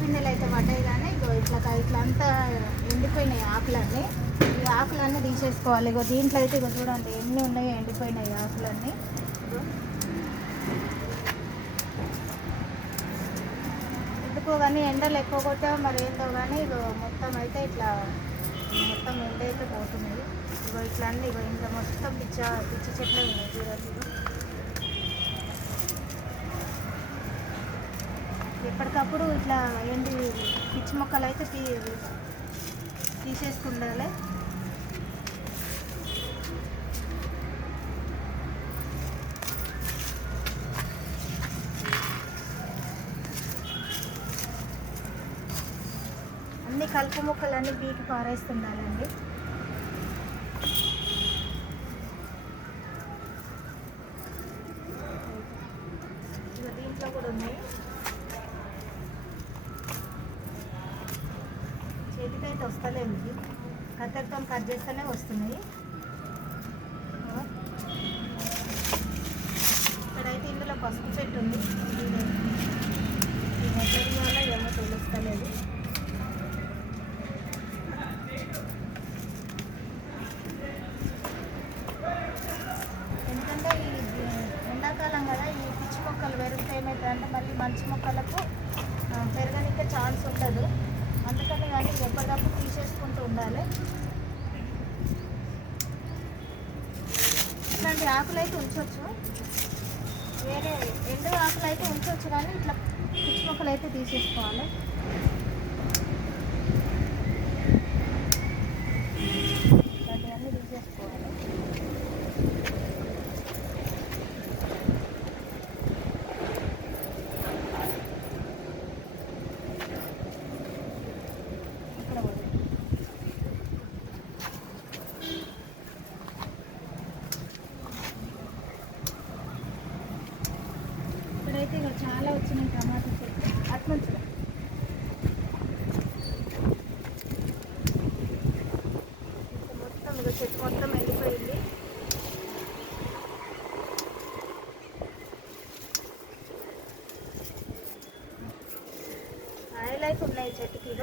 పిందెలు అయితే పడ్డాయి, కానీ ఇగో ఇట్లా అంతా ఎండిపోయినాయి ఆకులన్నీ. ఈ ఆకులన్నీ తీసేసుకోవాలి. ఇగో దీంట్లో అయితే ఇగో చూడండి ఎన్ని ఉన్నాయో ఎండిపోయినాయి ఆకులన్నీ. ఎందుకో కానీ ఎండలు ఎక్కువ కొట్టా మరి ఏందో కానీ ఇగో మొత్తం అయితే ఇట్లా మొత్తం ఎండ అయితే పోతున్నాయి. ఇగో ఇట్లా అన్నీ ఇగో ఇంట్లో మొత్తం పిచ్చి చెట్లే ఉన్నాయి చూడండి. ఎప్పటికప్పుడు ఇట్లా ఎండి పిచ్చి మొక్కలు అయితే తీసేసుకుండాలి. అన్ని కలుపు మొక్కలన్నీ పీకి పారేస్తుండాలండి. దీంట్లో కూడా ఉన్నాయి. చేతికైతే వస్తలేదు, కత్తెరతో కట్ చేస్తేనే వస్తున్నాయి. ఇక్కడైతే ఇందులో పసుపు చెట్టు ఉంది. ఈ మొదటి వల్ల ఏమో తెలుస్తలేదు. ఎందుకంటే ఈ ఎండాకాలం కదా, ఈ పిచ్చి మొక్కలు పెరిగితే ఏమవుతుందంటే మళ్ళీ మంచి మొక్కలకు పెరగనికే ఛాన్స్ ఉండదు. అందుకని కానీ ఎప్పటికప్పుడు తీసేసుకుంటూ ఉండాలి. ఇట్లాంటి ఆకులు అయితే ఉంచవచ్చు, వేరే ఎండు ఆకులు అయితే ఉంచవచ్చు, కానీ ఇట్లా పిచ్చి మొక్కలు అయితే తీసేసుకోవాలి. ఇట్లాంటివన్నీ తీసేసుకోవాలి. ఇక్కడైతే ఇక చాలా వచ్చినాయి టమాటా చెట్లు అట్నుంచి. మొత్తం ఇక చెట్టు మొత్తం వెళ్ళిపోయింది. కాయలు అయితే ఉన్నాయి చెట్టుకి. ఇక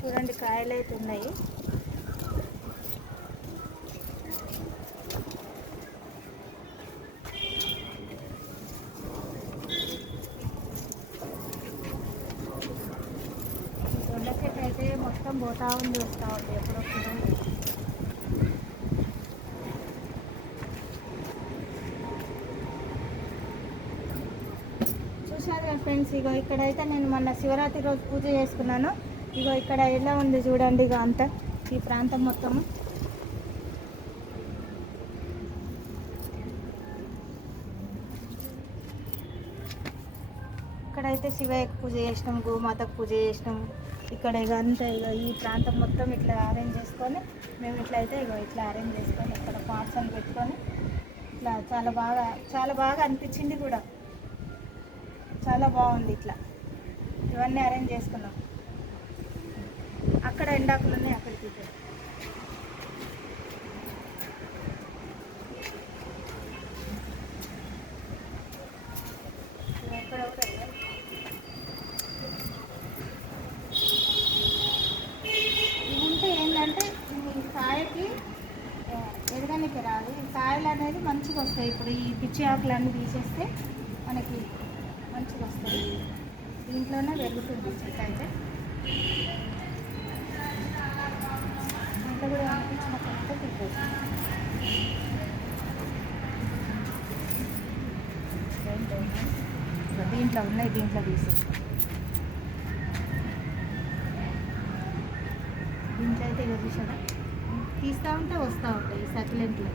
చూడండి కాయలు అయితే ఉన్నాయి. అయితే మొత్తం పోతా ఉంది వస్తూ ఉంది ఎప్పుడొస్తుందో. చూసారు కదా ఫ్రెండ్స్, ఇగో ఇక్కడైతే నేను మొన్న శివరాత్రి రోజు పూజ చేసుకున్నాను. ఇగో ఇక్కడ ఎలా ఉంది చూడండి. ఇక అంతా ఈ ప్రాంతం మొత్తము ఇక్కడైతే శివయ్యకు పూజ చేసినాం, గోమాతకు పూజ చేసినాం. ఇక్కడ ఇక అంతా ఇక ఈ ప్రాంతం మొత్తం ఇట్లా అరేంజ్ చేసుకొని మేము ఇట్లా అయితే ఇక ఇట్లా అరేంజ్ చేసుకొని ఇక్కడ పార్ట్స్ అని పెట్టుకొని ఇట్లా చాలా బాగా అనిపించింది కూడా. చాలా బాగుంది. ఇట్లా ఇవన్నీ అరేంజ్ చేసుకున్నాం. అక్కడ ఎండాకులు ఉన్నాయి, అక్కడికి ఎక్కడ ఇవంటే ఏంటంటే ఈ కాయకి ఎదగనికి రాదు. ఈ కాయలు అనేది మంచిగా వస్తాయి. ఇప్పుడు ఈ పిచ్చి ఆకులన్నీ తీసేస్తే మనకి మంచిగా వస్తాయి. దీంట్లోనే పెరుగుతుంది చెట్టు అయితే. దీంట్లో కూడా అనిపించిన కొత్త తిప్పేసి దీంట్లో ఉన్నాయి, దీంట్లో తీసేస్తాం. దీంట్లో అయితే ఇక చూసారా తీస్తూ ఉంటే వస్తూ ఉంటాయి ఈ సక్యులెంట్లు.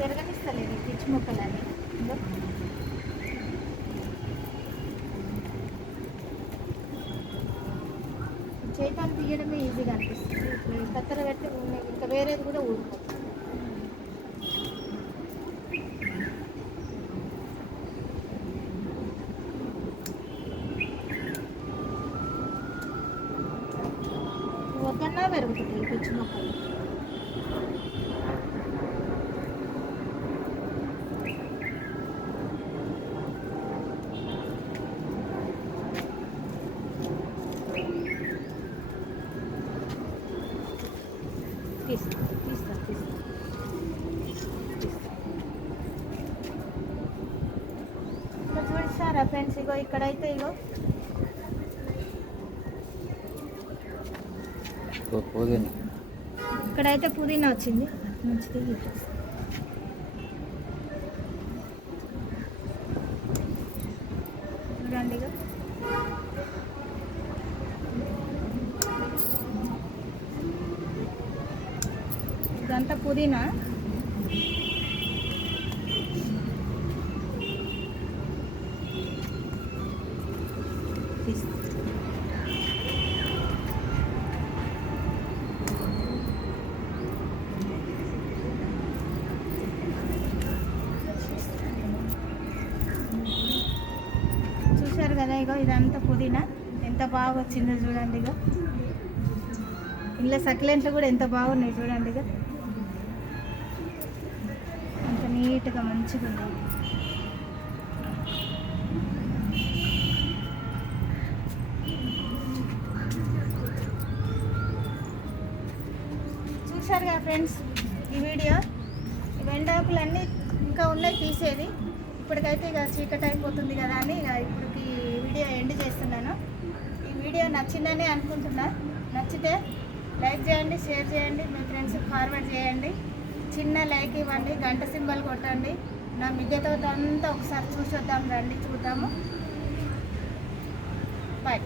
పెరగనిస్తలేదు పిచ్చి మొక్కలని. ఇంకో చేతాన్ని తీయడమే ఈజీగా అనిపిస్తుంది. ఇప్పుడు కత్తెర పెట్టి ఇంకా వేరేది కూడా ఊడిపోతుంది. ఒకన్నా పెరుగుతుంది పిచ్చి మొక్కలు. తీస్తా ఇక్కడ చూపిస్తారా ఫ్రెండ్స్? ఇగో ఇక్కడైతే ఇగో పుదీనా, ఇక్కడైతే పుదీనా వచ్చింది. మంచిది. చూడండి ఇగో ఇదంతా పుదీనా. చూశారు కదా, ఇగో ఇదంతా పుదీనా ఎంత బాగా వచ్చిందో చూడండి. ఇగో ఇంట్లో సక్లెంట్లు కూడా ఎంత బాగున్నాయి చూడండి. ఇక అంత నీట్గా మంచిగా ఉన్నాయి. చూశారు కదా ఫ్రెండ్స్ ఈ వీడియో. ఈ వెండాకులన్నీ ఇంకా ఉన్నాయి తీసేది. ఇప్పటికైతే ఇక చీకటి అయిపోతుంది కదా అని ఇక ఇప్పటికి వీడియో ఎండ్ చేస్తున్నాను. ఈ వీడియో నచ్చిందని అనుకుంటున్నా. నచ్చితే లైక్ చేయండి, షేర్ చేయండి, మీ ఫ్రెండ్స్కి ఫార్వర్డ్ చేయండి. చిన్న లైక్ ఇవ్వండి, గంట సింబల్ కొట్టండి. నా మిద్దె తోట అంతా ఒకసారి చూసొద్దాం రండి, చూద్దాము. బాయ్.